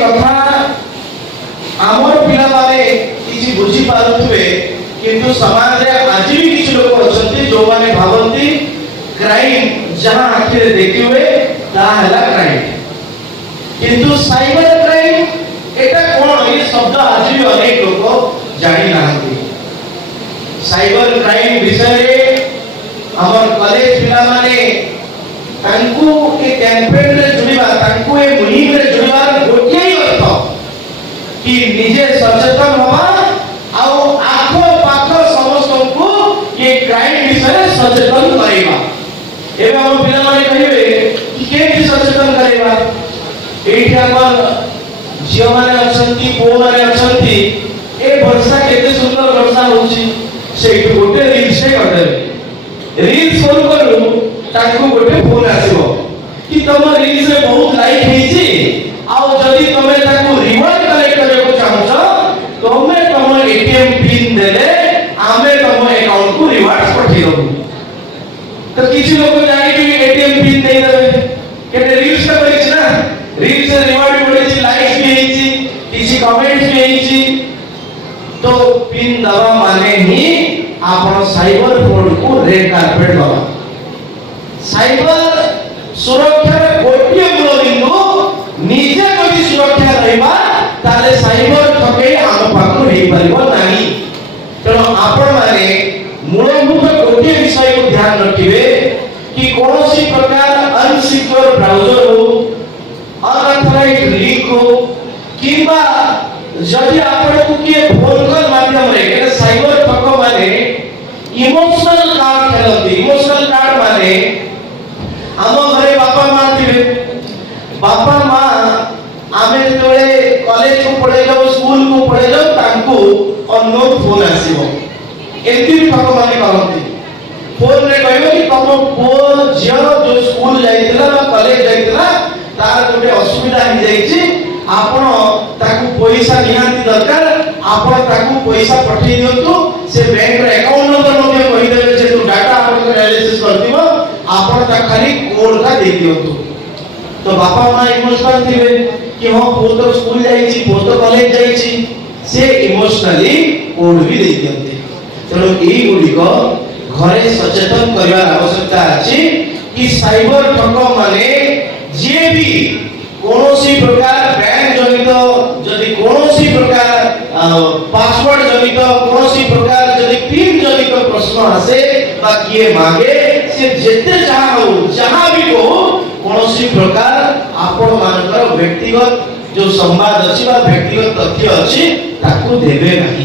कथा आमर पिला माने किछि बुझी पारुथबे किंतु समाज रे आज भी किछि लोक अछंती जो माने भावंती क्राइम जहां आखिर देखिवे ता हला क्राइम किंतु साइबर क्राइम एटा कोन ये शब्द आज भी अनेक लोक जानि नाहंती। साइबर क्राइम विषय हमर कॉलेज पिला माने तांकु ए कैंपेन रे जुड़िबा तांकु ए मुहिम रे जुड़िबा गोटे ही अर्थ कि निजे सचेतन होबा आउ आखो पाखो समस्त को ये क्राइम विषय सचेतन करैबा। एबे हम पिला माने कहिबे कि केति सचेतन करैबा एठी हमर झियो माने अछंती पो माने अछंती ए वर्षा केते सुंदर वर्षा होची सेठी गोटे रील से करदेबे रील्स करू करू ताकू गोटे फोन आसीबो कि तम रील्स रे बहुत लाइक हेची आ जदी तमे ताकू रिवार्ड कलेक्ट करबो चाहछो तमे तम एटीएम पिन देले आमे तम अकाउंट को रिवार्ड पठे दबु। तो किछि लोग जानि कि एटीएम पिन नै देबे केते रील्स का करिछ ना रील्स रे रिवार्ड पड़ेछि लाइक भी हेची किछि कमेंट भी हेची तो पिन दवा माने ही आपण साइबर फ्रॉड को रेड कार्पेट दवा। साइबर सुरक्षा गोटे मूल बिंदु निजे कोई सुरक्षा रहबा ताले साइबर ठके आम पाखु हेई परिबो नाही। तेणु आपण माने मूलभूत गोटे विषय को ध्यान रखिबे कि कोनोसी प्रकार अनसिक्योर ब्राउजर हो अनऑथराइज्ड लिंक हो किबा जदि आपण को किए फोन कॉल माध्यम रे के साइबर ठक माने इमोशनल कार्ड खेलती। इमोशनल कार्ड माने हम घरे बापा मां थिबे बापा मां आमे तोळे कॉलेज को पढे जाऊ स्कूल को पढे जाऊ तांको अननोन फोन आसीबो एति ठक माने करंती। फोन रे कहबो कि तम फोन जियो जो स्कूल जाइतला बा कॉलेज जाइतला तार गोटे असुविधा हो जाइछि आपण ताकू पैसा निहांती दरकार आपण ताकू पैसा पठेई दियंतु से बैंक रे अकाउंट नंबर मध्ये कहि देबे जे तू डाटा आपण एनालिसिस करदिबो आपण ता खाली कोड का दे दियंतु। तो बापा मां इमोशनल थिबे कि हो पो तो स्कूल जाईची पो तो कॉलेज जाईची से इमोशनली कोड भी दे दियंते। तेणु एई गुडी को घरे सचेतन करबा आवश्यकता अछि कि साइबर ठक माने जे भी कोनोसी प्रकार बैंक जनित जदि कोनोसी प्रकार पासवर्ड जनित कोनोसी प्रकार जदि पिन जनित प्रश्न आसे बा किए मागे से जेते जहां हो जहां भी को कोनोसी प्रकार आपण मानकर व्यक्तिगत जो संवाद अछि बा व्यक्तिगत तथ्य अछि ताकू देबे नाही।